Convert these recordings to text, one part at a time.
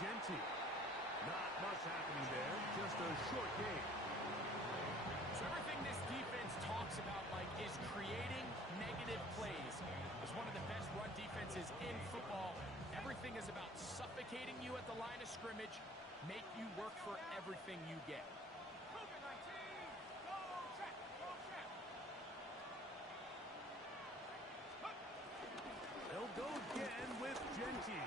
Gentry. Not much happening there, just a short game. So everything this defense talks about, Mike, is creating negative plays. It's one of the best run defenses in football. Everything is about suffocating you at the line of scrimmage, make you work for everything you get. They'll go again with Gentry.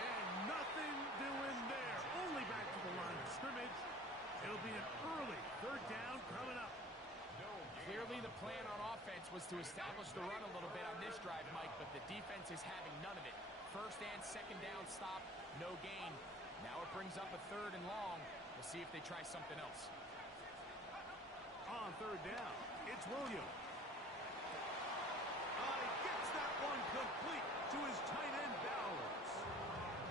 And nothing doing there. Only back to the line of scrimmage. It'll be an early third down coming up. Clearly the plan on offense was to establish the run a little bit on this drive, Mike, but the defense is having none of it. First and second down stop, no gain. Now it brings up a third and long. We'll see if they try something else. On third down, it's Williams. Gets that one complete to his tight end, Bowers.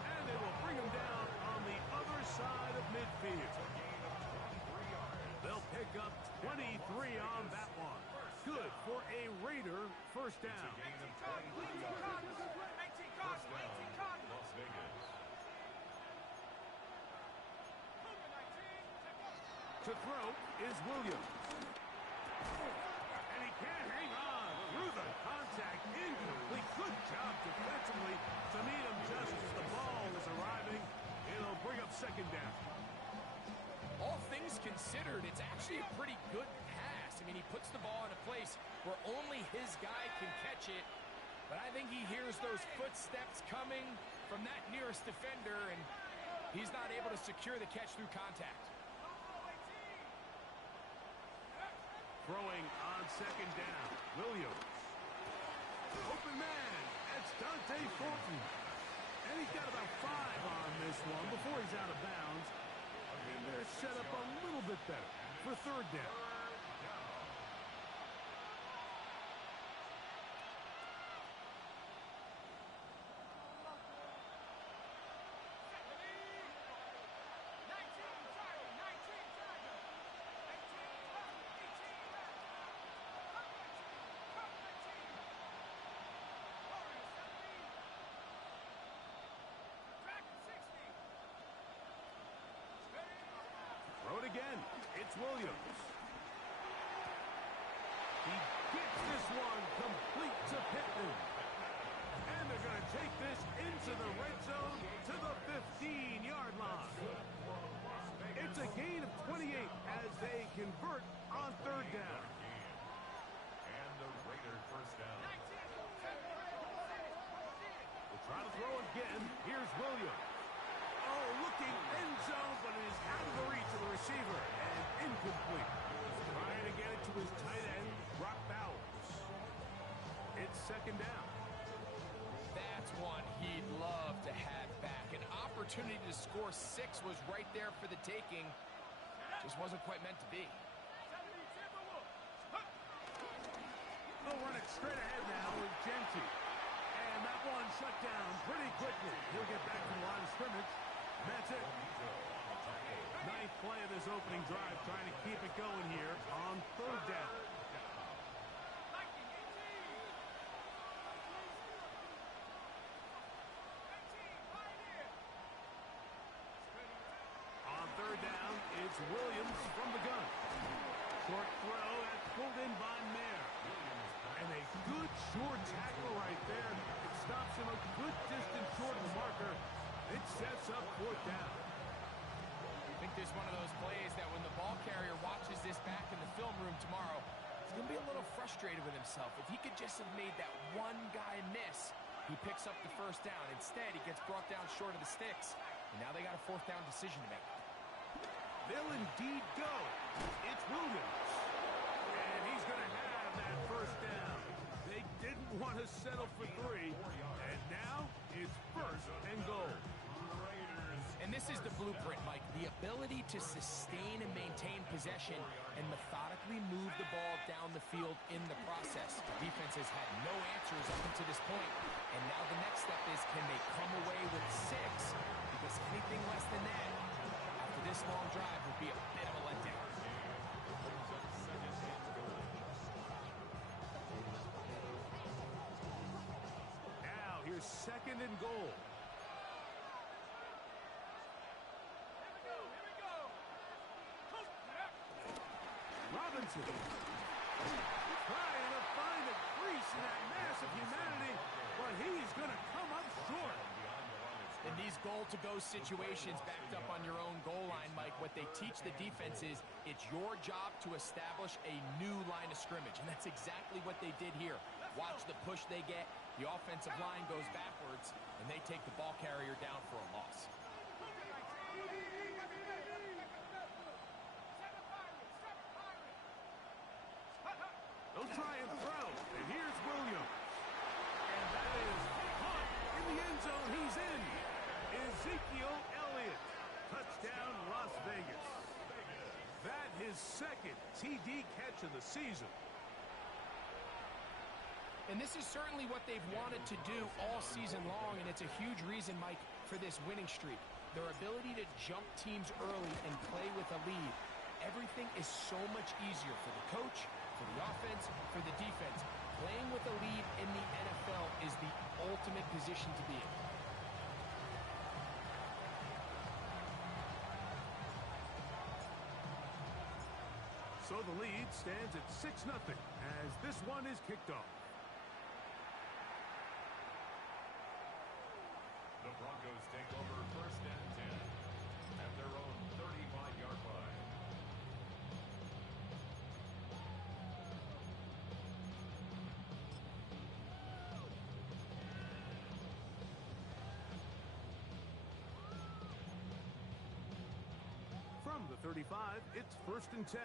And they will bring him down on the other side of midfield. They'll pick up 23 on that one. Good for a Raider first down. Las Vegas. To throw is Williams. And he can't hang on through the contact. Incomplete. Good job defensively to meet him just as the ball is arriving. It'll bring up second down. All things considered, it's actually a pretty good pass. I mean, he puts the ball in a place where only his guy can catch it. But I think he hears those footsteps coming from that nearest defender, and he's not able to secure the catch through contact. Throwing on second down, Williams. Open man, that's Dante Thornton. And he's got about 5 on this one before he's out of bounds. And they're set up a little bit better for third down. Throw it again. It's Williams. He gets this one complete to Pittman. And they're going to take this into the red zone to the 15-yard line. It's a gain of 28 as they convert on third down. And the Raider first down. We'll try to throw again. Here's Williams. Oh, looking end zone, but it is out of the reach of the receiver and incomplete. Trying to get it to his tight end, Brock Bowers. It's second down. That's one he'd love to have back. An opportunity to score 6 was right there for the taking. Just wasn't quite meant to be. They'll run it straight ahead now with Gentry. And that one shut down pretty quickly. He'll get back to the line of scrimmage. That's it. Ninth play of this opening drive, trying to keep it going here on third down. On third down, it's Williams from the gun. Short throw, that's pulled in by Mayer. And a good short tackle right there. It stops him a good distance short of the marker. It sets up fourth down. I think this is one of those plays that when the ball carrier watches this back in the film room tomorrow, he's going to be a little frustrated with himself. If he could just have made that one guy miss, he picks up the first down. Instead, he gets brought down short of the sticks. And now they got a fourth down decision to make. They'll indeed go. It's Williams. And he's going to have that first down. They didn't want to settle for 3. And now it's first and goal. And this is the blueprint, Mike. The ability to sustain and maintain possession and methodically move the ball down the field in the process. The defense has had no answers up until this point. And now the next step is, can they come away with 6? Because anything less than that, after this long drive, would be a bit of a letdown. Now here's second and goal. intensity. Trying to find a crease in that mass of humanity, but he's going to come up short. In these goal-to-go situations backed up on your own goal line, Mike, what they teach the defense is it's your job to establish a new line of scrimmage, and that's exactly what they did here. Watch the push they get. The offensive line goes backwards, and they take the ball carrier down for a loss. They'll try and throw, and here's Williams. And that is caught in the end zone. He's in. Ezekiel Elliott. Touchdown, Las Vegas. That his second TD catch of the season. And this is certainly what they've wanted to do all season long, and it's a huge reason, Mike, for this winning streak. Their ability to jump teams early and play with a lead. Everything is so much easier for the coach, for the offense, for the defense. Playing with a lead in the NFL is the ultimate position to be in. So the lead stands at 6-0 as this one is kicked off. The Broncos take over first and 10 at their own 35-yard line. From the 35, it's first and 10.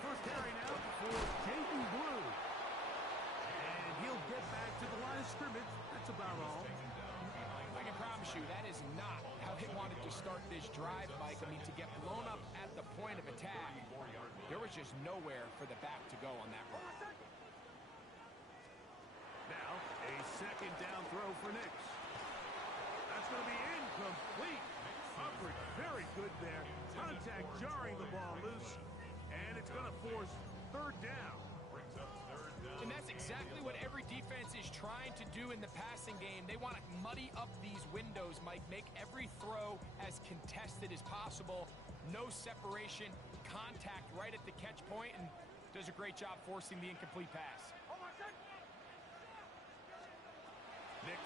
First carry now for Jaden Blue. And he'll get back to the line of scrimmage. That's about all. I can promise you that is not how they wanted to start this drive, Mike. I mean, to get blown up at the point of attack, there was just nowhere for the back to go on that run. Now, a second down throw for Nix. That's going to be incomplete. Coverage very good there. Contact jarring the ball loose. And it's going to force third down. Brings up third down. And that's exactly what every defense is trying to do in the passing game. They want to muddy up these windows, Mike. Make every throw as contested as possible. No separation, contact right at the catch point, and does a great job forcing the incomplete pass. Nix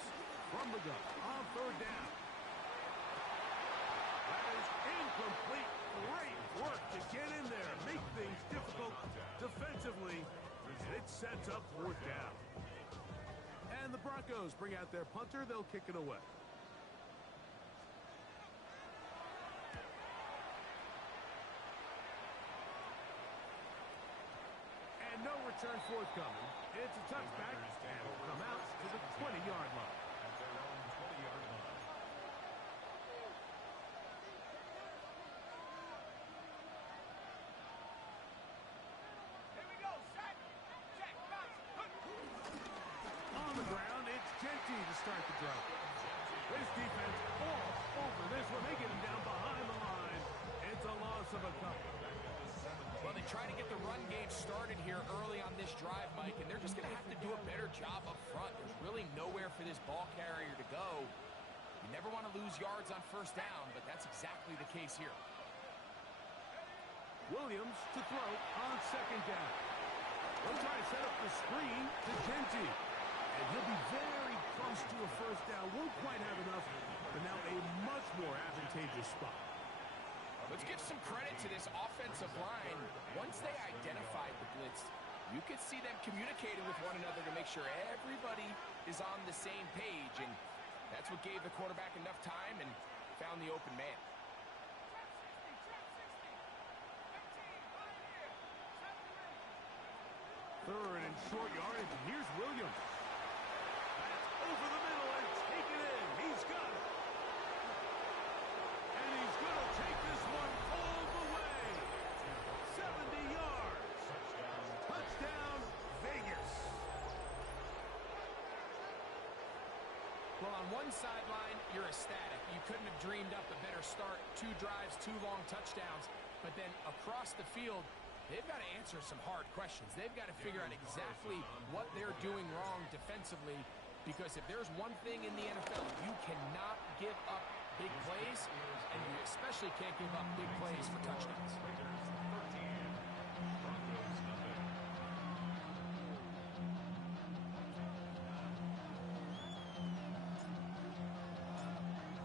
from the gun on third down. That is incomplete. Great work to get in there, make things difficult defensively, and it sets up fourth down. And the Broncos bring out their punter. They'll kick it away. And no return forthcoming. It's a touchback, and it'll come out to the 20-yard line. At their own 20-yard line. On the ground, it's Genty to start the drive. This defense all over this one. They get him down behind the line. It's a loss of a couple. Well, they try to get the run game started here early on this drive, Mike, and they're just going to have to do a better job up front. There's really nowhere for this ball carrier to go. You never want to lose yards on first down, but that's exactly the case here. Williams to throw on second down. They'll try to set up the screen to Genty. And he'll be very close to a first down. Won't quite have enough, but now a much more advantageous spot. Let's give some credit to this offensive line. Once they identified the blitz, you could see them communicating with one another to make sure everybody is on the same page, and that's what gave the quarterback enough time and found the open man. Third and short yardage, and here's Williams. That's over the middle and taken in. He's got it. And he's going to take this one all the way. 70 yards. Touchdown, Vegas. Well, on one sideline, you're ecstatic. You couldn't have dreamed up a better start. 2 drives, 2 long touchdowns. But then across the field, they've got to answer some hard questions. They've got to figure out exactly what they're doing wrong defensively, because if there's one thing in the NFL, you cannot give up Big plays, and you especially can't give up big plays for touchdowns. Raiders 13, Broncos nothing.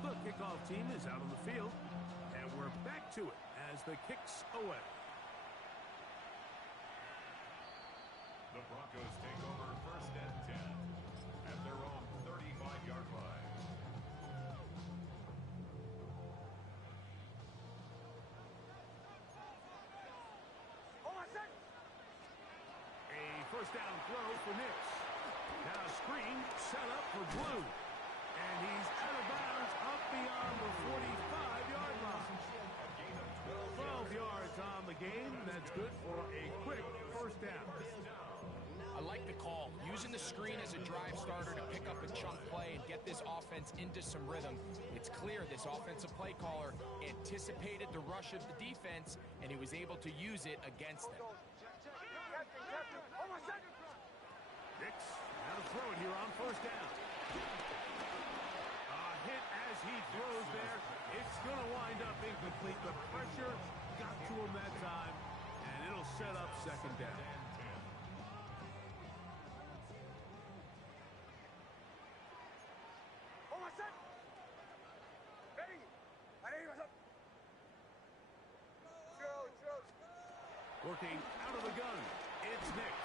The kickoff team is out on the field, and we're back to it as the kick's away. The Broncos take over first and 10 at their own 35-yard line. A first down throw for Nix. Now screen set up for Blue. And he's out of bounds up beyond the 45-yard line. 12 yards on the game. That's good for a quick first down. I like the call. Using the screen as a drive starter to pick up a chunk play and get this offense into some rhythm. It's clear this offensive play caller anticipated the rush of the defense, and he was able to use it against them. Nix now to throw it here on first down. A hit as he throws there. It's going to wind up incomplete. The pressure got to him that time, and it'll set up second down. Working out of the gun, it's Nix.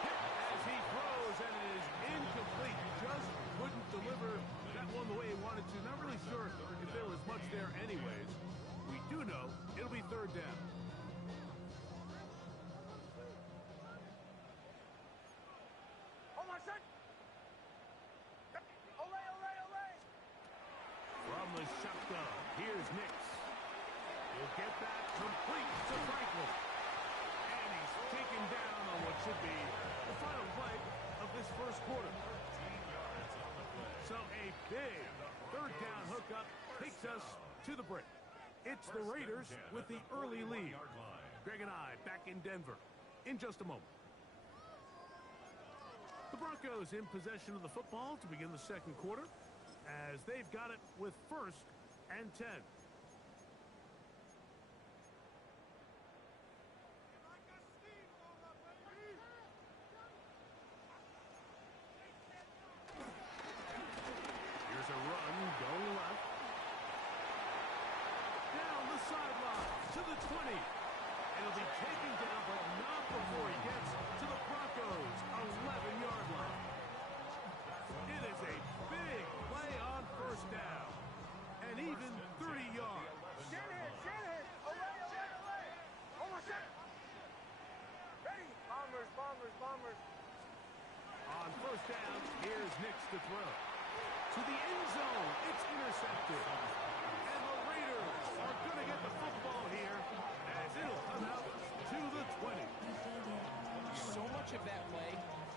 Hit as he throws, and it is incomplete. Just couldn't deliver that one the way he wanted to. Not really sure if there was much there anyways. We do know it'll be third down. From the shotgun, here's Nix. He'll get that complete to Franklin. And he's taken down on what should be the final play of this first quarter. So a big third down hookup takes us to the break. It's the Raiders with the early lead. Greg and I back in Denver in just a moment. The Broncos in possession of the football to begin the second quarter as they've got it with first and 10. Here's a run going left. Down the sideline to the 20. It'll be taken down, but not before he gets to the Broncos' 11-yard line. It is a big play on first down. And even 30 yards. Shanahan! Away! Almost set! Ready! Bombers! On first down, here's Nix to throw. To the end zone, it's intercepted. And the Raiders are going to get the football here as it'll come out to the 20. So much of that play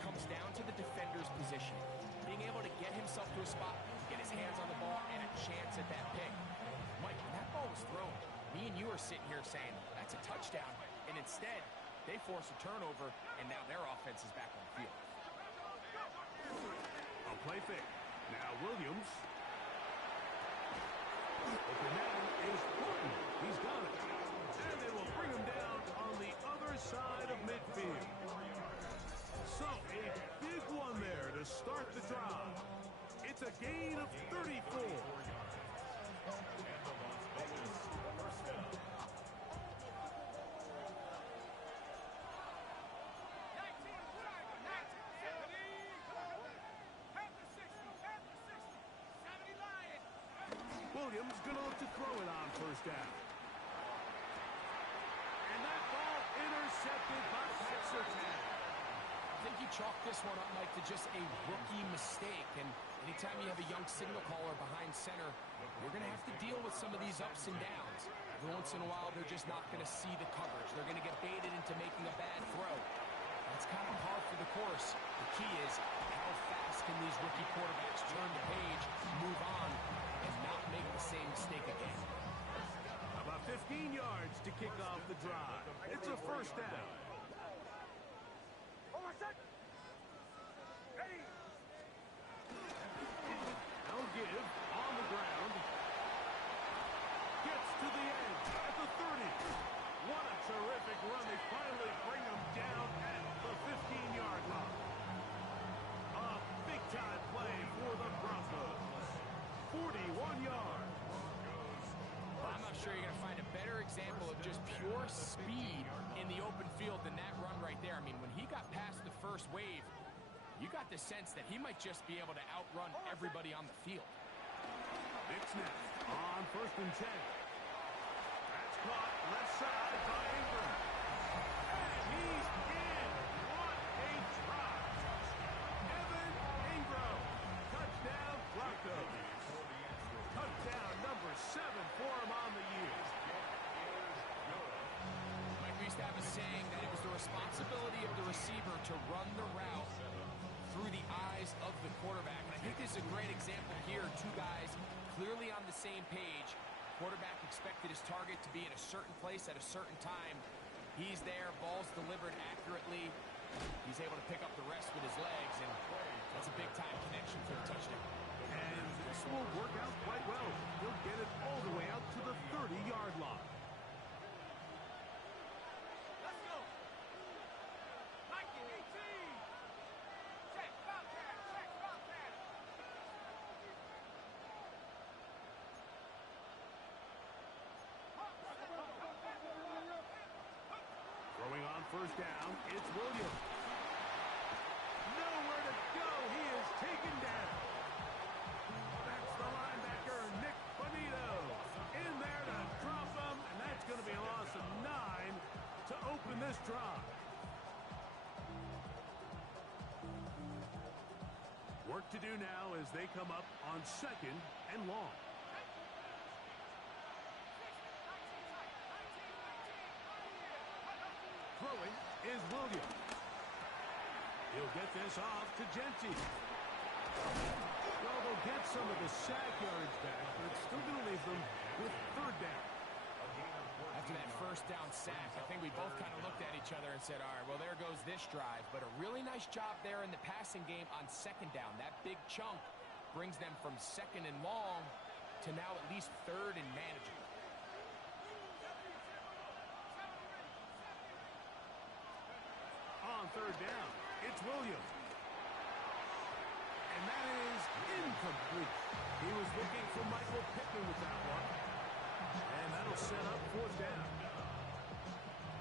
comes down to the defender's position. Being able to get himself to a spot, get his hands on the ball, and a chance at that pick. Mike, when that ball was thrown, me and you are sitting here saying, that's a touchdown. And instead, they force a turnover, and now their offense is back on the field. A play fake. Now Williams. Open man is Horton. He's got it. And they will bring him down on the other side of midfield. So a big one there to start the drive. It's a gain of 34. Williams going to look to throw it on first down. And that ball intercepted by Pat Surtain. I think you chalk this one up, Mike, to just a rookie mistake. And anytime you have a young signal caller behind center, you're going to have to deal with some of these ups and downs. Every once in a while, they're just not going to see the coverage. They're going to get baited into making a bad throw. That's kind of par for the course. The key is how fast can these rookie quarterbacks turn the page, move on, and not make the same mistake again. About 15 yards to kick off the drive. It's a first down. Ready! Now give on the ground. more speed in the open field than that run right there. I mean, when he got past the first wave, you got the sense that he might just be able to outrun everybody on the field. Big snap on 1st and 10. That's caught left side by Ingram. And he's in. What a drop. Evan Ingram. Touchdown, Broncos. Touchdown number 7 for him on the year. Mike, we used to have a saying that it was the responsibility of the receiver to run the route through the eyes of the quarterback. And I think this is a great example here. Two guys clearly on the same page. Quarterback expected his target to be in a certain place at a certain time. He's there, ball's delivered accurately. He's able to pick up the rest with his legs, and that's a big-time connection for the touchdown. And this will work out quite well. He'll get it all the way out to the 30-yard line. Let's go. Nike 18. Check, Bobcat, check, Bobcat. Throwing on 1st down, it's Williams. Nowhere to go. He is taken down. That's the linebacker, Nick Bonito. In there to drop him, and that's going to be a loss of 9 to open this drive. Work to do now as they come up on 2nd and long. Throwing is Williams. He'll get this off to Genty. Well, they'll get some of the sack yards back, but it's still going to leave them with 3rd down. After that 1st down sack, I think we both kind of looked at each other and said, all right, well, there goes this drive. But a really nice job there in the passing game on 2nd down. That big chunk brings them from 2nd and long to now at least 3rd and manageable. On 3rd down, it's Williams. And that is incomplete. He was looking for Michael Pittman with that one. And that'll set up 4th down.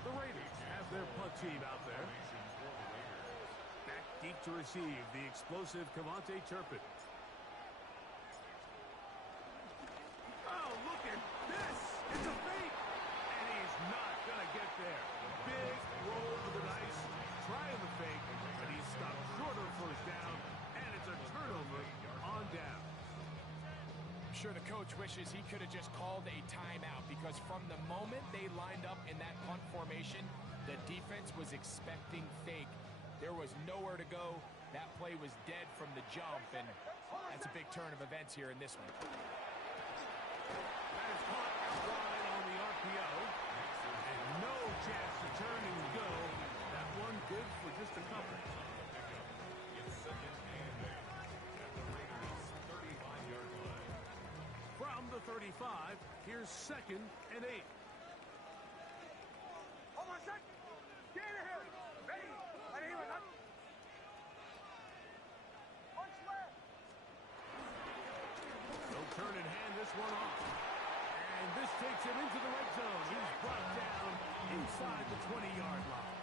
The Raiders have their punt team out there. Back deep to receive the explosive Cavante Turpin. Oh, look at this. It's a fake. And he's not going to get there. Big roll of the dice. Trying the fake, but he's stopped short of 1st down, and it's a turnover on down. I'm sure the coach wishes he could have just called a timeout, because from the moment they lined up in that punt formation, the defense was expecting fake. There was nowhere to go. That play was dead from the jump, and that's a big turn of events here in this one. That is caught out wide on the RPO, and no chance to turn and go. That one good for just a couple. It's 2nd and 8 at the Raiders' 35-yard line. From the 35, here's 2nd and 8. Hold on, set. Get in here. Ready. Ready, ready. Punch left. They'll turn and hand this one off. And this takes him into the red zone. He's brought down inside the 20-yard line.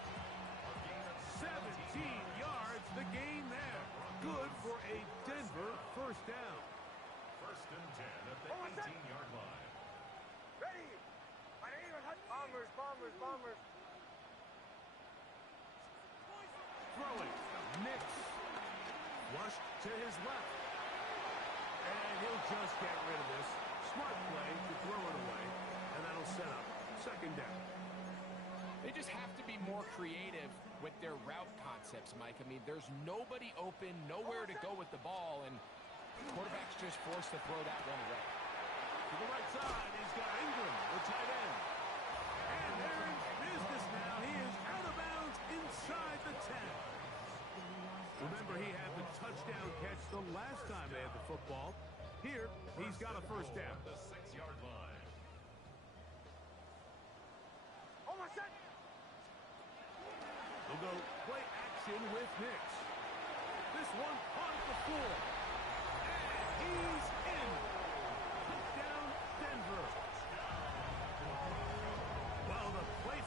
17 yards, the gain there. Good for a Denver 1st down. 1st and 10 at the 18-yard line. Ready. Ready, ready. Bombers, bombers, bombers. Throwing. Nix. Flushed to his left. And he'll just get rid of this. Smart play to throw it away. And that'll set up 2nd down. They just have to be more creative with their route concepts, Mike. I mean, there's nobody open, nowhere to go with the ball, and quarterback's just forced to throw that one away. To the right side, he's got Ingram, the tight end. And they're in business now. He is out of bounds inside the 10. Remember, he had the touchdown catch the last time they had the football. Here, he's got a 1st down. The 6-yard line. Hold on, set. They'll go play action with Nix. This one on the floor. And he's in. Touchdown, Denver. Well, the play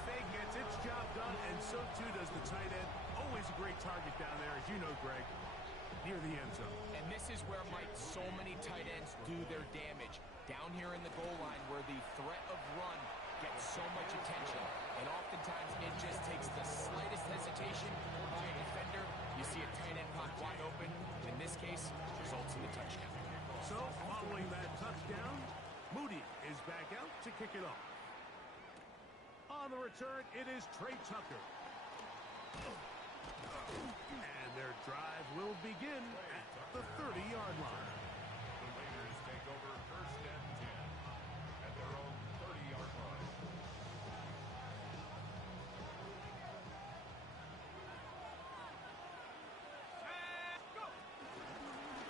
great target down there, as you know, Greg, near the end zone. And this is where, Mike, so many tight ends do their damage. Down here in the goal line where the threat of run gets so much attention. And oftentimes it just takes the slightest hesitation by a defender. You see a tight end pop wide open. In this case, results in the touchdown. So, following that touchdown, Moody is back out to kick it off. On the return, it is Trey Tucker. And their drive will begin at the 30-yard line. The Raiders take over first and 10 at their own 30-yard line.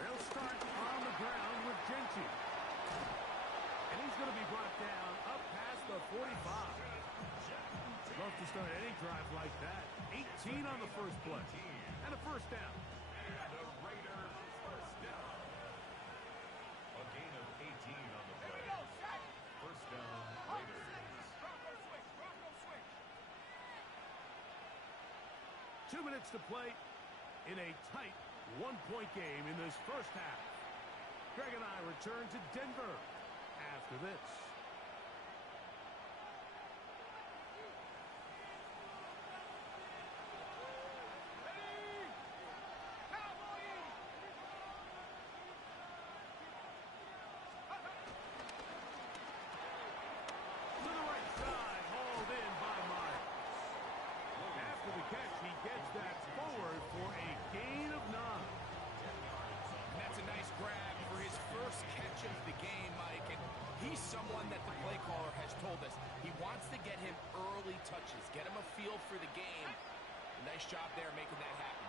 They'll start on the ground with Genty. And he's going to be brought down up past the 45. Love to start any drive like that. 18 on the first play. And a first down. And the Raiders first down. A gain of 18 on the play. First down, Raiders. 2 minutes to play in a tight one-point game in this first half. Greg and I return to Denver after this. To the right side, hauled in by Myers. After the catch, he gets that forward for a gain of 9. And that's a nice grab for his first catch of the game, Mike. And he's someone that the play caller has told us he wants to get him early touches, get him a feel for the game. Nice job there making that happen.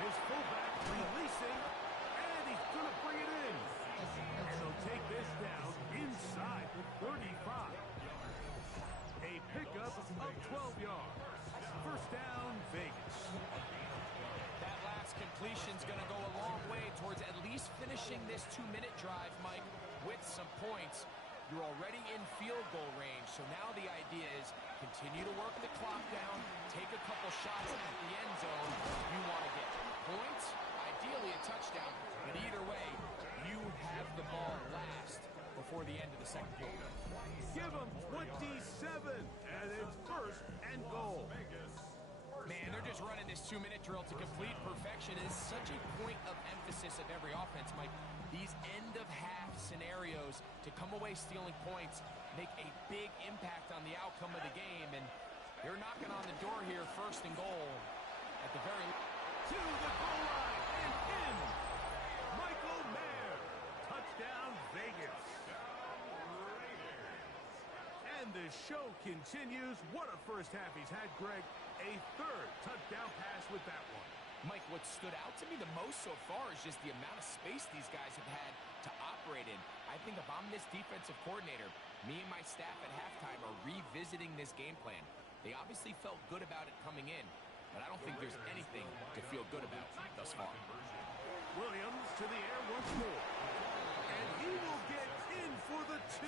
His fullback releasing, and he's going to bring it in. And they'll take this down inside the 35. A pickup of 12 yards. First down, Vegas. That last completion's going to go a long way towards at least finishing this 2-minute drive, Mike, with some points. You're already in field goal range, so now the idea is continue to work the clock down, take a couple shots at the end zone. You want to get points, ideally a touchdown, but either way, you have the ball last before the end of the second quarter. Give him 27, and it's first and goal. Man, they're just running this 2-minute drill to complete perfection. It is such a point of emphasis of every offense, Mike. These end-of-half scenarios to come away stealing points make a big impact on the outcome of the game, and they're knocking on the door here, first and goal at the very... To the goal line and in. Michael Mayer. Touchdown, Vegas. And the show continues. What a first half he's had, Greg. A third touchdown pass with that one. Mike, what stood out to me the most so far is just the amount of space these guys have had to operate in. I think if I'm this defensive coordinator, me and my staff at halftime are revisiting this game plan. They obviously felt good about it coming in, but I don't think there's anything to feel good about thus far. Williams to the air once more. And he will get in for the 2.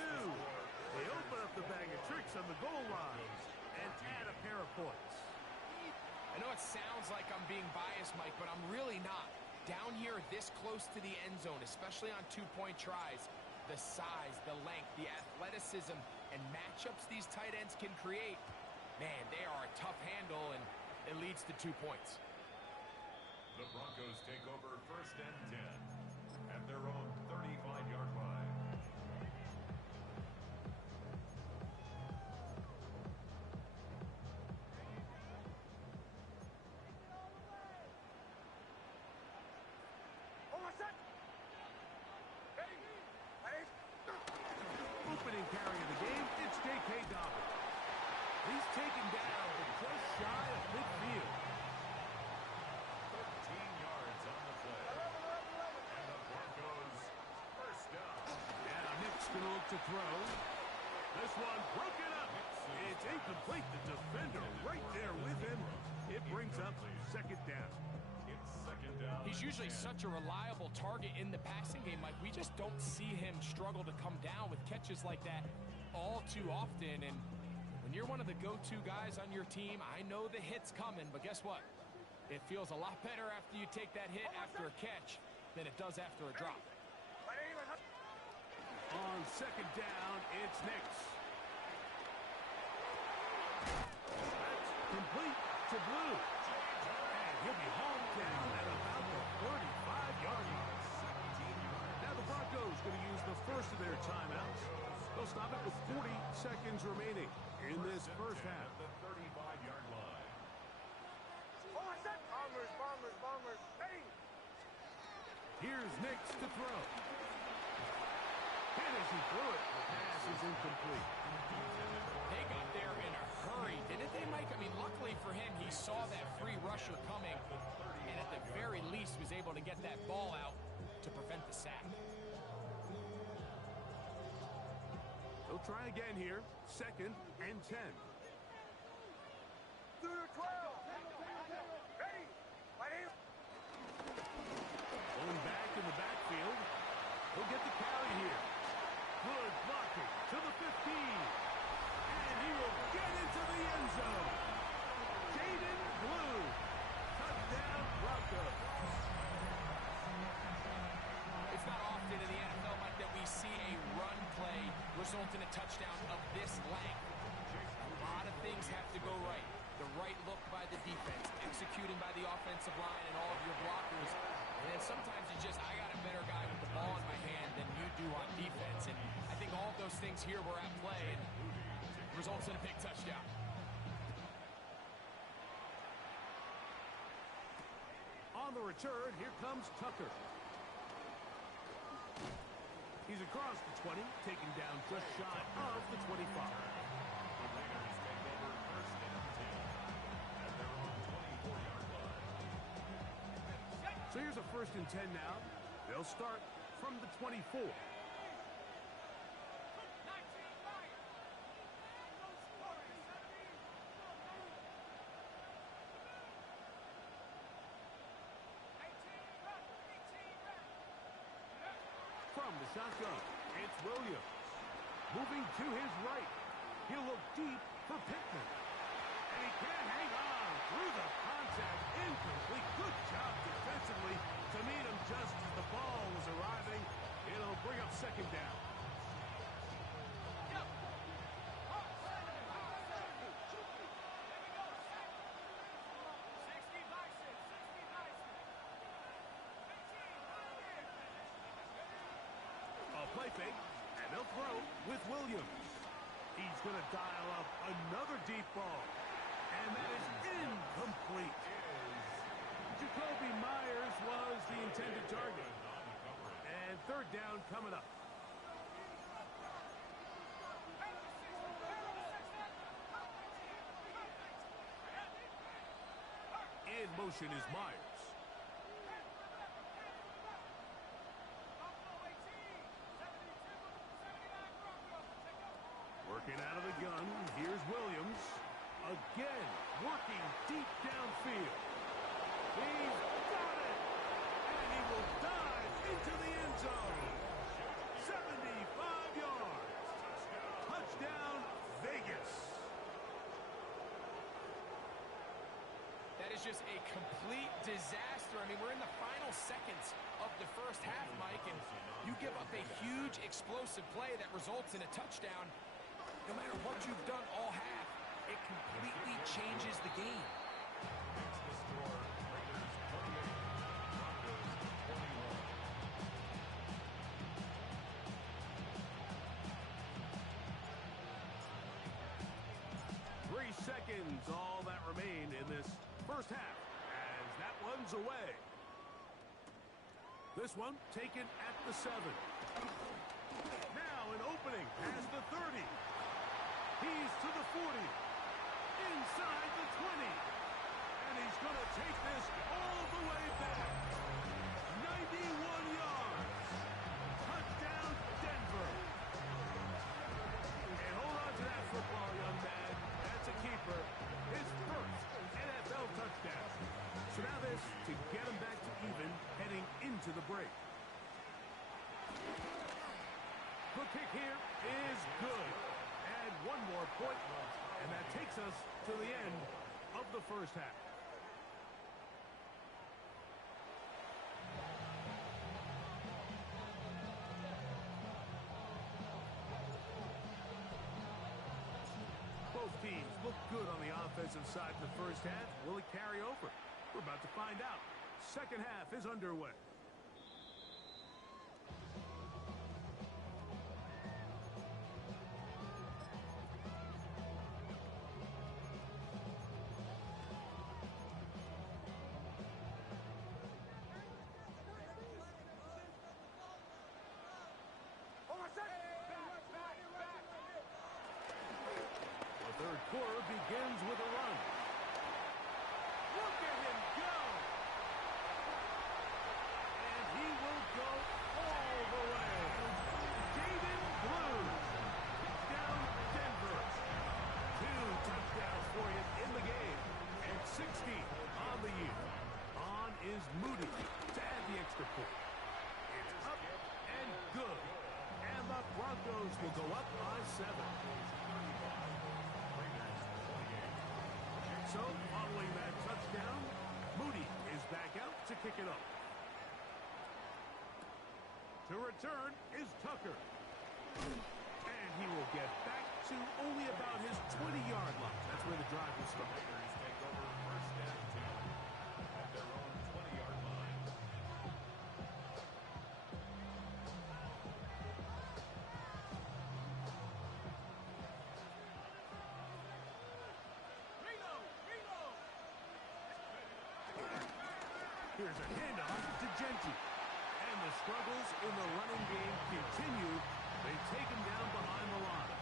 They open up the bag of tricks on the goal line and add a pair of points. I know it sounds like I'm being biased, Mike, but I'm really not. Down here this close to the end zone, especially on 2-point tries, the size, the length, the athleticism, and matchups these tight ends can create, man, they are a tough handle, and it leads to 2 points. The Broncos take over first and 10 at their own 35-yard line. Opening carry of the game, it's J.K. Dobbins. He's taken down, but just shy of midfield. 13 yards on the play. And the Broncos first down. Now Nick's going to look to throw. This one broken up. It's incomplete. The defender right there with him. It brings up second down. It's second down. He's usually such a reliable target in the passing game, Mike. We just don't see him struggle to come down with catches like that all too often. And when When you're one of the go-to guys on your team, I know the hit's coming, but guess what? It feels a lot better after you take that hit after a catch than it does after a drop. On second down, it's Nix. That's complete to Blue. And he'll be hauled down at about the 35-yard line. Now the Broncos going to use the first of their timeouts. They'll stop it with 40 seconds remaining in this first half. The 35-yard line. Bombers, ready! Here's Nix to throw. And as he threw it, the pass is incomplete. They got there in a hurry, didn't they, Mike? I mean, luckily for him, he saw that free rusher coming, and at the very least was able to get that ball out to prevent the sack. They'll try again here. Second and 10. Through the 12. Ready! Going back in the backfield. He'll get the carry here. Good blocking to the 15. And he will get into the end zone. Jaden Blue. Touchdown Broncos. It's not often in the NFL, Mike, that we see a run play result in a touchdown of this length. A lot of things have to go right. The right look by the defense, executing by the offensive line and all of your blockers. And then sometimes it's just, I got a better guy with the ball in my hand than you do on defense. And I think all of those things here were at play and results in a big touchdown. On the return, here comes Tucker. He's across the 20, taken down just shy of the 25. So here's a first and 10 now. They'll start from the 24. From the shotgun, it's Williams. Moving to his right. He'll look deep for Pittman. And he can't hang on through the contact. Incomplete. Good job defensively to meet him just as the ball was arriving. It'll bring up second down. A play fake, and they'll throw with Williams. He's going to dial up another deep ball. And that is incomplete. Jacoby Myers was the intended target. And third down coming up. In motion is Myers. Working out of the gun, here's Williams. Again, working deep downfield. He's got it! And he will dive into the end zone. 75 yards. Touchdown, Vegas. That is just a complete disaster. I mean, we're in the final seconds of the first half, Mike, and you give up a huge explosive play that results in a touchdown. No matter what you've done all half, it completely changes the game. Seconds, all that remain in this first half as that one's away. This one taken at the 7. Now an opening past the 30. He's to the 40. Inside the 20. And he's going to take this all the way back. 91 yards. Touchdown, Denver. And hold on to that football, young man. That's a keeper. His first NFL touchdown. So now this to get him back to even heading into the break. The kick here is good. And one more point And that takes us to the end of the first half. Both teams look good on the offensive side in the first half. Will it carry over? We're about to find out. Second half is underway. The third quarter begins with a run. Look at him go! And he will go all the way. Jaden Blue. Touchdown Denver. 2 touchdowns for him in the game. And 60 on the year. On is Moody to add the extra point. It's up and good. And the Broncos will go up by 7. So, following that touchdown, Moody is back out to kick it off. To return is Tucker. And he will get back to only about his 20-yard line. That's where the drive will start. Raiders take over first and 10 at their own 20-yard line. Here's a handoff to Genty. And the struggles in the running game continue. They take him down behind the line.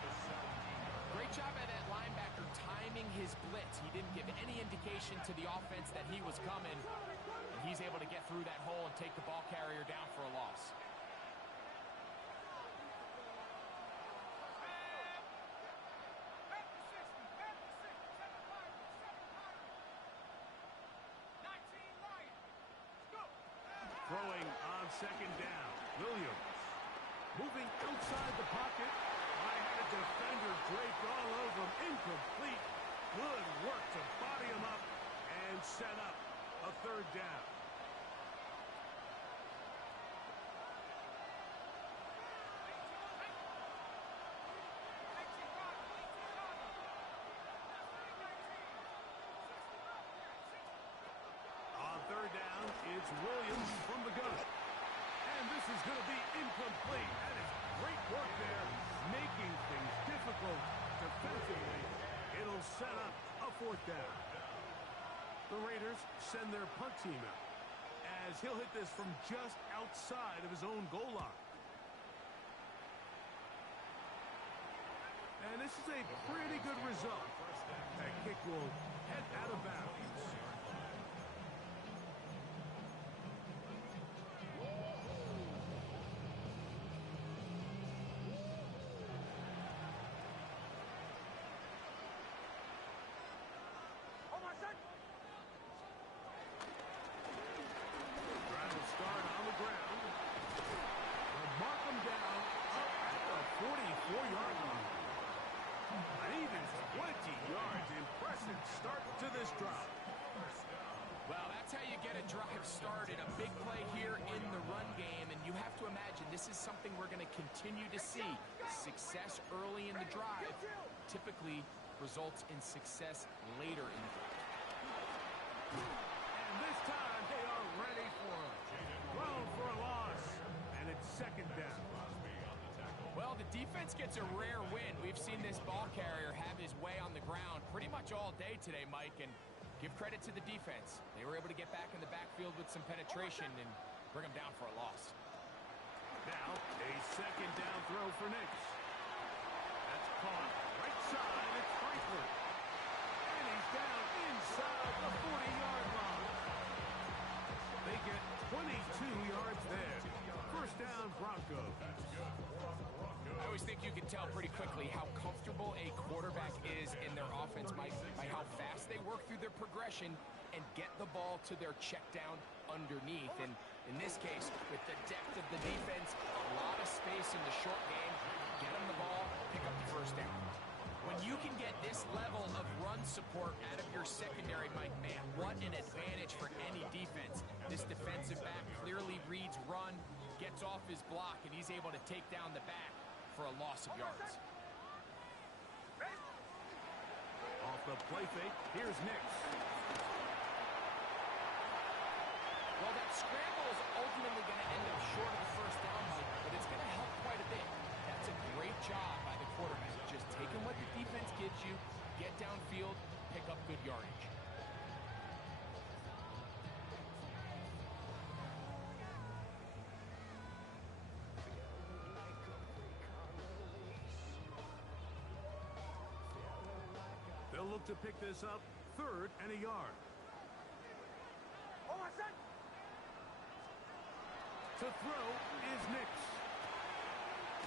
Great job by that linebacker timing his blitz. He didn't give any indication to the offense that he was coming. And he's able to get through that hole and take the ball carrier down for a loss. Throwing on second down, Williams. Moving outside the pocket. I had a defender draped all over him. Incomplete. Good work to body him up and set up a third down. On third down, it's Williams from the gun. And this is going to be incomplete. That is great work there, making things difficult defensively. It'll set up a fourth down. The Raiders send their punt team out, as he'll hit this from just outside of his own goal line. And this is a pretty good result. That kick will head out of bounds. Drive will start on the ground. They'll mark him down up at the 44-yard line. An even 20 yards. Impressive start to this drive. Well, that's how you get a drive started. A big play here in the run game, and you have to imagine this is something we're going to continue to see. Success early in the drive typically results in success later in the drive. And this time they are ready for him. Thrown for a loss. And it's second down. Well, the defense gets a rare win. We've seen this ball carrier have his way on the ground pretty much all day today, Mike, and give credit to the defense. They were able to get back in the backfield with some penetration and bring him down for a loss. Now, a second down throw for Nix. That's caught right side. It's Franklin. And he's down inside the 40-yard line. They get 22 yards there. First down, Broncos. I always think you can tell pretty quickly how comfortable a quarterback is in their offense, Mike, by how fast they work through their progression and get the ball to their check down underneath. And in this case, with the depth of the defense, a lot of space in the short game, get them the ball, pick up the first down. When you can get this level of run support out of your secondary, Mike, man, what an advantage for any defense. This defensive back clearly reads run, gets off his block, and he's able to take down the back for a loss of yards. Off the play fake, here's Nix. Well, that scramble is ultimately going to end up short of the first down, Mike, but it's going to help quite a bit. That's a great job by the quarterback. Just taking what the defense gives you, get downfield, pick up good yardage. They'll look to pick this up, 3rd and a yard. To throw is Nix.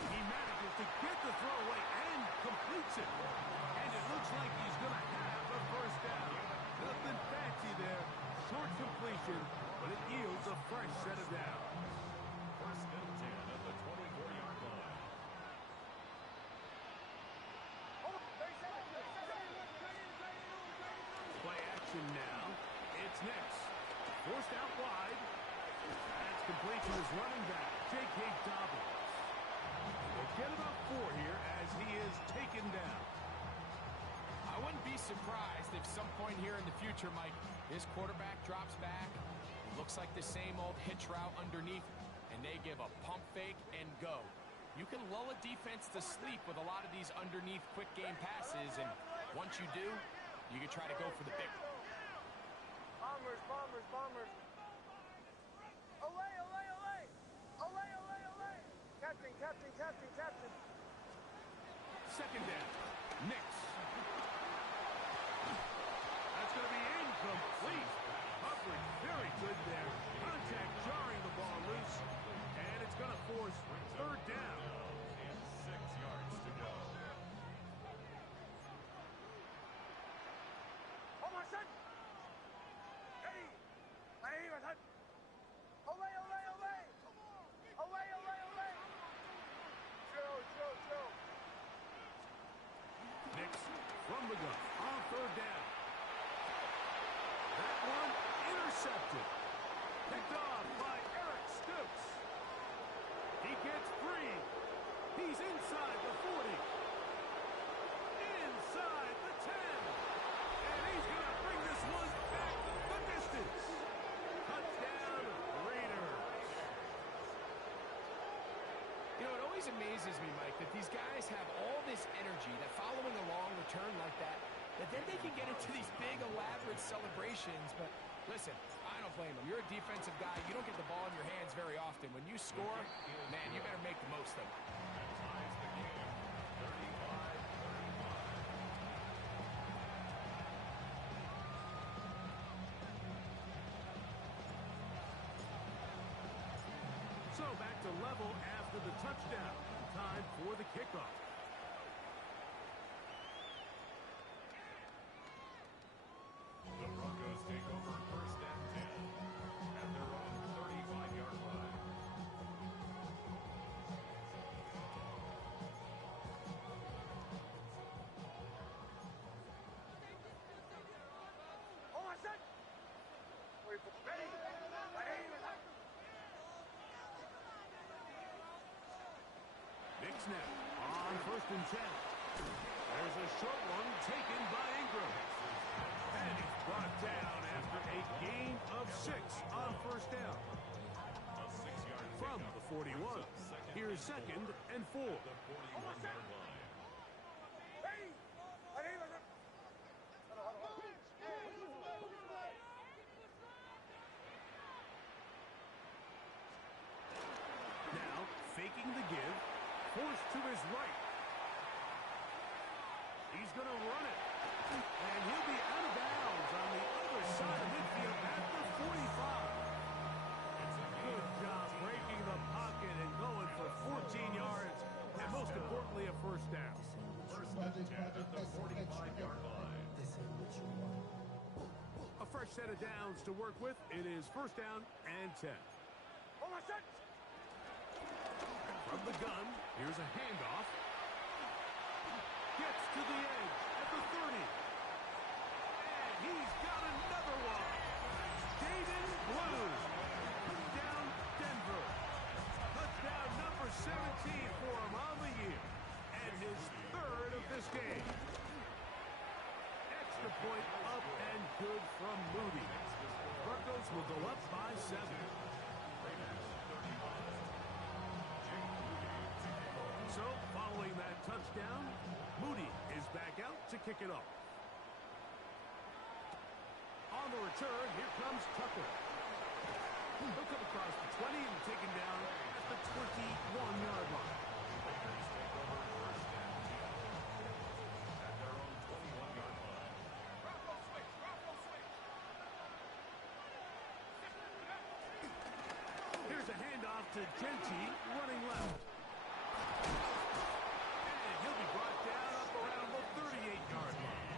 He manages to get the throw away and completes it. And it looks like he's going to have a first down. Nothing fancy there. Short completion, but it yields a fresh set of downs. First and 10 at the 24-yard line. Play action now. It's Nix. Forced out wide. That's complete to his running back, J.K. Dobbins. They'll get about 4 here as he is taken down. I wouldn't be surprised if some point here in the future, Mike, this quarterback drops back, looks like the same old hitch route underneath, and they give a pump fake and go. You can lull a defense to sleep with a lot of these underneath quick game passes, and once you do, you can try to go for the big one. Bombers, bombers, bombers. Olay, olay, olay. Olay, olay, olay. Captain, captain, captain, captain. Second down. Nix. That's going to be incomplete. Coverage very good there. Contact jarring the ball loose. And it's going to force 3rd down. And 6 yards to go. Oh, my son. Ready. Ready, my son. Olay, olay, olay. Olay, olay, olay. Joe, Joe, Joe. Nix from the gun on 3rd down. That one intercepted. Picked off by Eric Stokes. He gets free. He's inside the 40. Inside the 10. And he's going to bring this one back the distance. Touchdown, Raiders. You know, it always amazes me, Mike, that these guys have all this energy, that following a long return like that then they can get into these big, elaborate celebrations. But listen, I don't blame them. You're a defensive guy. You don't get the ball in your hands very often. When you score, man, you better make the most of it. Ties the game, 35-35. So back to level after the touchdown. Time for the kickoff. The Broncos take over 1st and 10 at their own 35-yard line. Oh, my son. Wait, ready. Ready. Big snap on 1st and 10. There's a short one taken by Ingram. And he's brought down after a gain of 6 on 1st down. A 6-yard From the 41. Here's 2nd and 4. the 41-yard line. Ready. Ready, my son. Now faking the give. Forced to his right. He's going to run it. And he'll be out of bounds on the other side of midfield at the 45. Good job breaking the pocket and going for 14 yards. And most importantly, a 1st down. 1st and 10 at the 45-yard line. A fresh set of downs to work with. It is 1st down and 10. Oh, my son. From the gun, here's a handoff. Gets to the edge at the 30. And he's got another one. Jaden Blue. Touchdown, Denver. Touchdown number 17 for him on the year. And his third of this game. Extra point up and good from Moody. Broncos will go up by 7. So, following that touchdown, Moody is back out to kick it off. On the return, here comes Tucker. He'll come across the 20 and taken down at the 21-yard line. Here's a handoff to Genty, running left. And he'll be brought down up around the 38-yard line.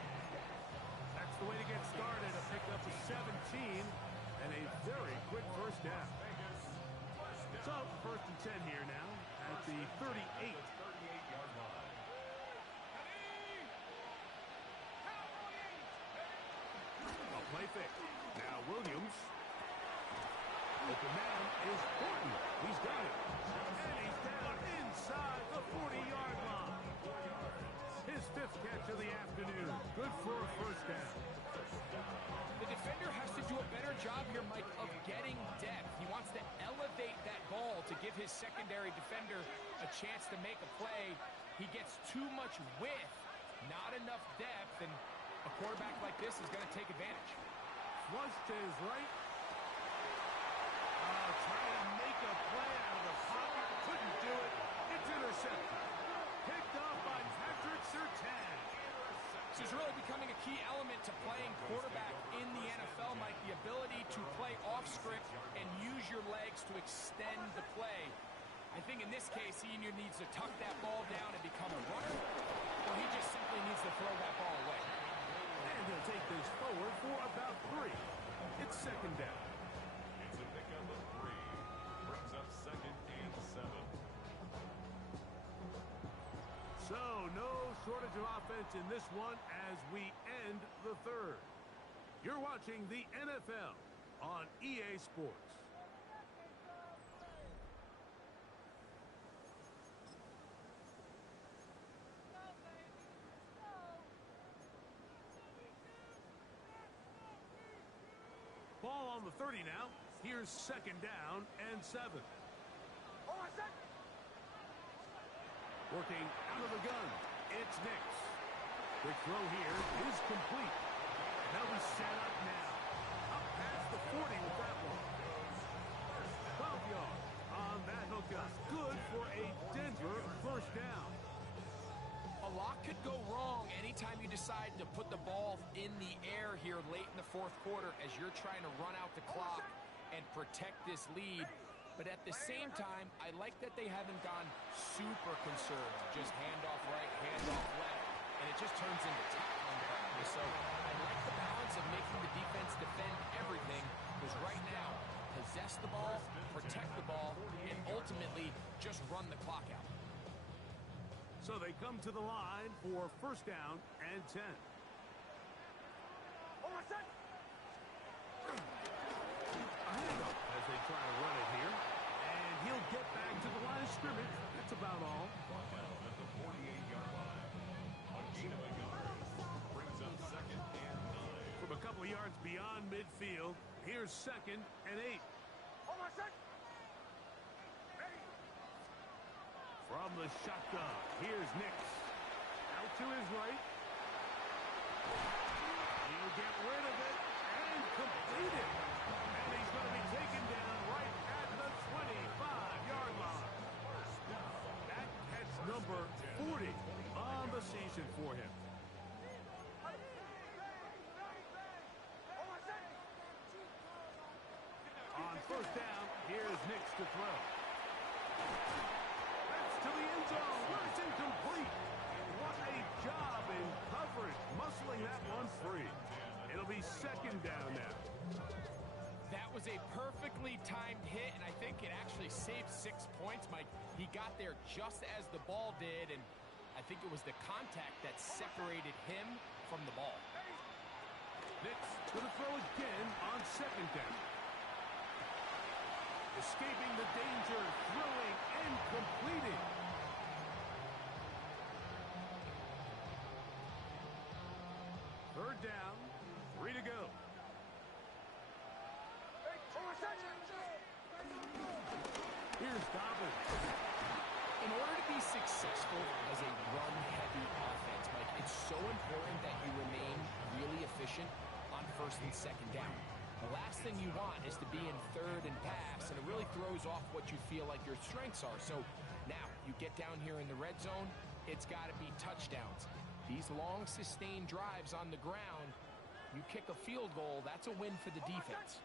That's the way to get started. A pickup of 17 and a very quick first down. So, first and 10 here now at the 38. 38-yard line. A play fake. Now Williams. Open man is Horton. He's got it. And he's down inside the 40-yard line. His 5th catch of the afternoon. Good for a first down. The defender has to do a better job here, Mike, of getting depth. He wants to elevate that ball to give his secondary defender a chance to make a play. He gets too much width, not enough depth, and a quarterback like this is going to take advantage. Flush to his right. Trying to make a play out of the pocket. Couldn't do it. It's intercepted. Picked off by Patrick Surtain. This is really becoming a key element to playing quarterback in the NFL, Mike. The ability to play off script and use your legs to extend the play. I think in this case, he either needs to tuck that ball down and become a runner, or he just simply needs to throw that ball away. And he'll take this forward for about 3. It's second down. It's a pickup of 3. Brings up 2nd and 7. So, no shortage of offense in this one as we end the 3rd. You're watching the NFL on EA Sports. Ball on the 30 now. Here's second down and 7. Working out of the gun. It's Nix. Quick throw here is complete. And they'll be set up now. Up past the 40 with that one. 12 yards on that hookup. Good for a Denver first down. A lot could go wrong anytime you decide to put the ball in the air here late in the 4th quarter as you're trying to run out the clock and protect this lead. But at the same time, I like that they haven't gone super conserved. Just handoff right, handoff left, and it just turns into tackling practice. So I like the balance of making the defense defend everything, because right now, possess the ball, protect the ball, and ultimately just run the clock out. So they come to the line for first down and 10. A handoff as they try to run it here. And he'll get back to the line of scrimmage. That's about all. At the 48-yard line. A gain of a yard. Brings up 2nd and 9. From a couple of yards beyond midfield, here's second and 8. From the shotgun, here's Nix. Out to his right. He'll get rid of it and complete it. And he's going to be taken down right at the 25-yard line. That catch number 40 on the season for him. On first down, here's Nix to throw. That's to the end zone, where it's incomplete. What a job in coverage, muscling that one free. It'll be second down now. That was a perfectly timed hit, and I think it actually saved 6 points, Mike. He got there just as the ball did, and I think it was the contact that separated him from the ball. Nix going to throw again on second down. Escaping the danger, throwing and completing. Third down, 3 to go. Here's Dobbins. In order to be successful as a run-heavy offense, Mike, it's so important that you remain really efficient on first and second down. The last thing you want is to be in third and pass, and it really throws off what you feel like your strengths are. So now you get down here in the red zone, it's got to be touchdowns. These long, sustained drives on the ground, you kick a field goal, that's a win for the defense.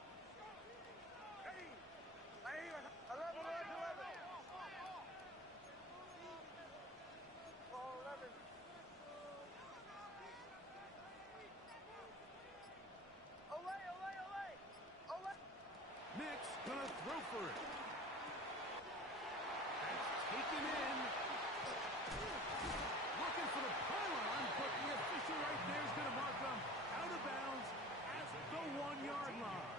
Nix gonna throw for it. That's taken in. Looking for the pylon, but the official right there is gonna mark them out of bounds at the 1-yard line.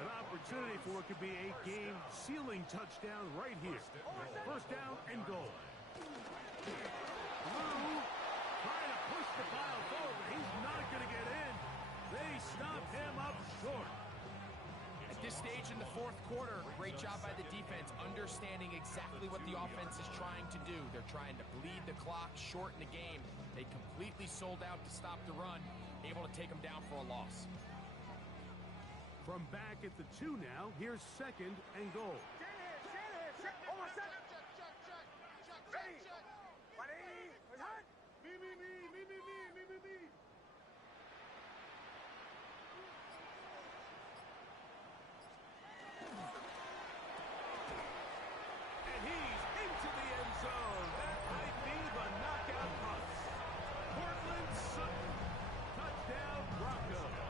An opportunity for what could be a game-sealing touchdown right here. First down and goal. Blue trying to push the pile forward, but he's not gonna get in. They stop him up short. At this stage in the fourth quarter, great job by the defense, understanding exactly what the offense is trying to do. They're trying to bleed the clock, shorten the game. They completely sold out to stop the run, able to take them down for a loss. From back at the 2 now, here's second and goal. And he's into the end zone. That might be the knockout punch. Portland Sutton. Touchdown Broncos.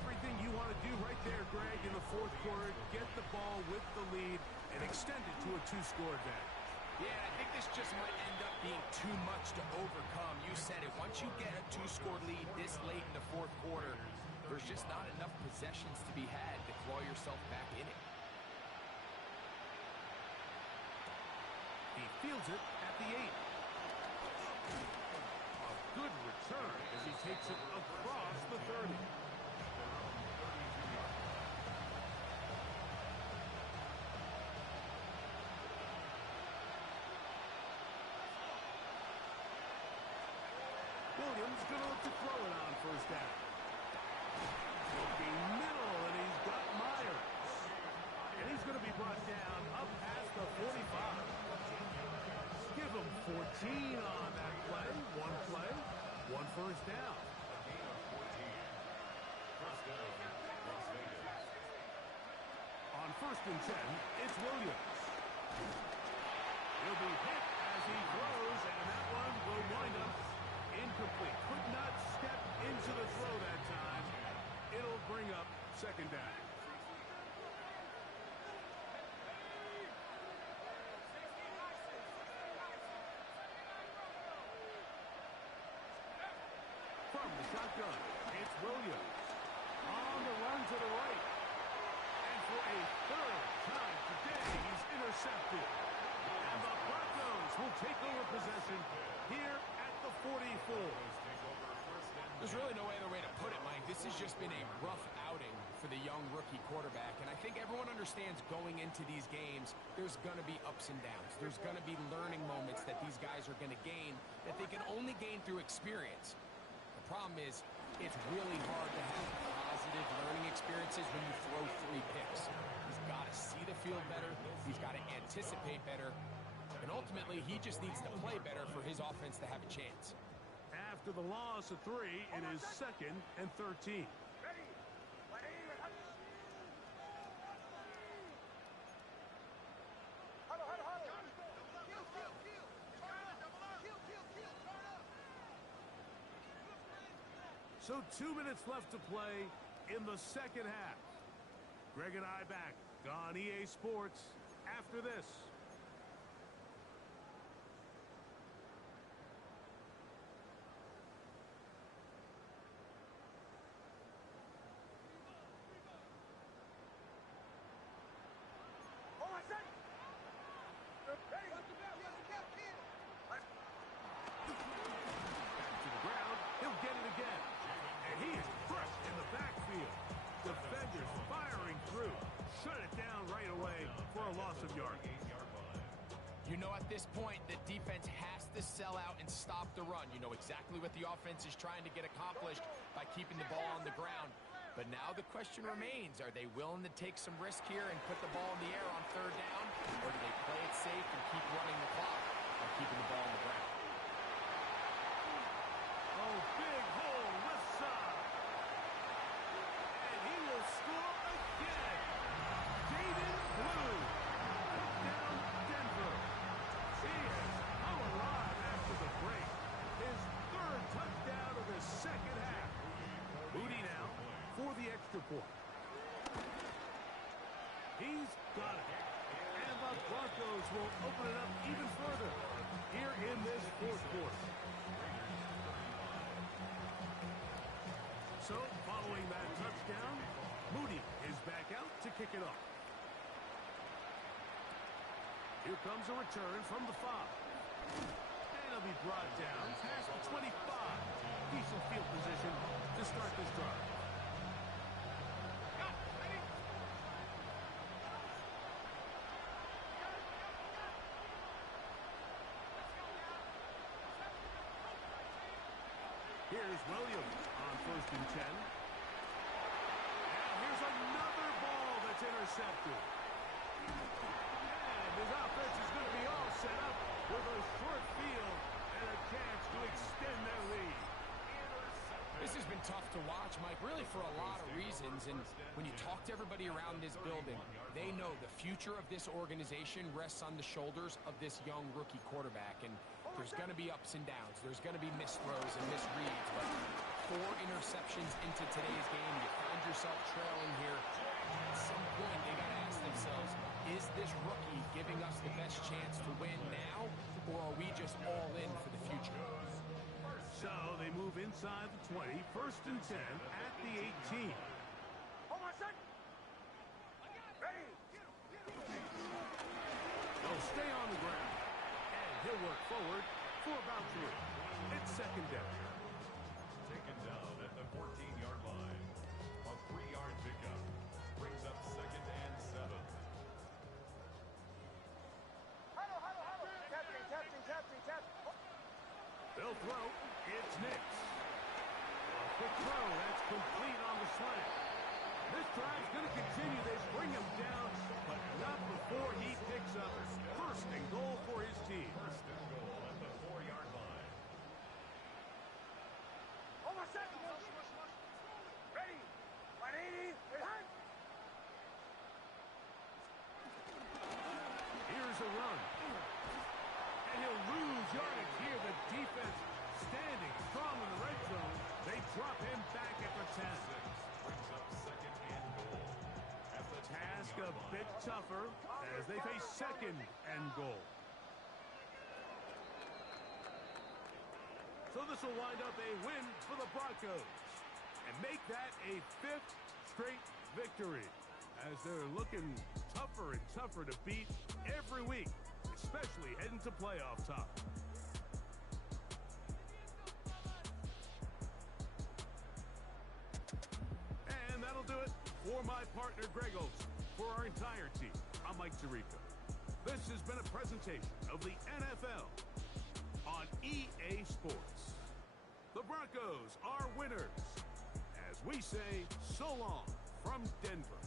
Everything you want to do right there, Greg, in the fourth quarter. Get the ball with the lead and extend it to a 2-score advantage. Yeah, I think this just might end up being too much to overcome. You said it. Once you get a 2-score lead this late in the fourth quarter, there's just not enough possessions to be had to claw yourself back in it. He fields it at the 8. A good return as he takes it across the 30. Williams going to look to throw it on first down. Looking middle, and he's got Myers. And he's going to be brought down up past the 45. Give him 14 on that play. One play, one first down. A gain of 14. First down, Las Vegas. On first and 10, it's Williams. He'll be hit as he throws, and that one will wind up incomplete. Could not step into the throw that time. It'll bring up second down. From the shotgun, it's Williams. On the run to the right. And for a third time today, he's intercepted. And the Broncos will take over possession here at the 44. There's really no other way to put it, Mike. This has just been a rough outing for the young rookie quarterback. And I think everyone understands going into these games, there's going to be ups and downs. There's going to be learning moments that these guys are going to gain that they can only gain through experience. The problem is, it's really hard to have positive learning experiences when you throw 3 picks. He's got to see the field better. He's got to anticipate better. And ultimately, he just needs to play better for his offense to have a chance. After the loss of 3, it is second and 13. So 2 minutes left to play in the second half. Greg and I back on EA Sports after this. You know at this point the defense has to sell out and stop the run. You know exactly what the offense is trying to get accomplished by keeping the ball on the ground. But now the question remains, are they willing to take some risk here and put the ball in the air on third down? Or do they play it safe and keep running the clock by keeping the ball on the ground? Oh, big hole, left side. And he will score again. Jaden Blue. Touchdown, Denver. He has come alive after the break. His third touchdown of the second half. Moody now for the extra point. He's got it. And the Broncos will open it up even further here in this fourth quarter. So, following that touchdown, Moody is back out to kick it off. Here comes a return from the 5. And he'll be brought down past the 25. Decent field position to start this drive. Here's Williams on 1st and 10. And here's another ball that's intercepted. And his offense is going to be all set up with a short field and a chance to extend their lead. This has been tough to watch, Mike, really for a lot of reasons. And when you talk to everybody around this building, they know the future of this organization rests on the shoulders of this young rookie quarterback. And there's going to be ups and downs. There's going to be missed throws and misreads. But 4 interceptions into today's game, you find yourself trailing here. At some point, they got to ask themselves, is this rookie giving us the best chance to win now, or are we just all in for the future? So they move inside the 20, 1st and 10 at the 18. Hold on, son. Ready. They'll stay on the ground. And he'll work forward for about 3. It's 2nd down. Taken down at the 14-yard line. A 3-yard pickup. Brings up 2nd and 7. Huddle. Tapping. They'll throw. It's Nix. A quick throw. That's complete on the slant. This drive's going to continue. They bring him down, but not before he picks up 1st and goal for his team. 1st and goal at the 4-yard line. Hold on, son. Ready. 180. Behind. Here's a run. And he'll lose yardage here. The defense standing strong in the red zone. They drop him back at the 10. Brings up 2nd and goal. At the Task a 10-yard line. bit tougher as they face 2nd and goal. So this will wind up a win for the Broncos and make that a 5th straight victory as they're looking tougher and tougher to beat every week, especially heading to playoff time. And that'll do it for my partner Greg Olson. For our entire team, I'm Mike Tirico. This has been a presentation of the NFL on EA Sports. The Broncos are winners as we say so long from Denver.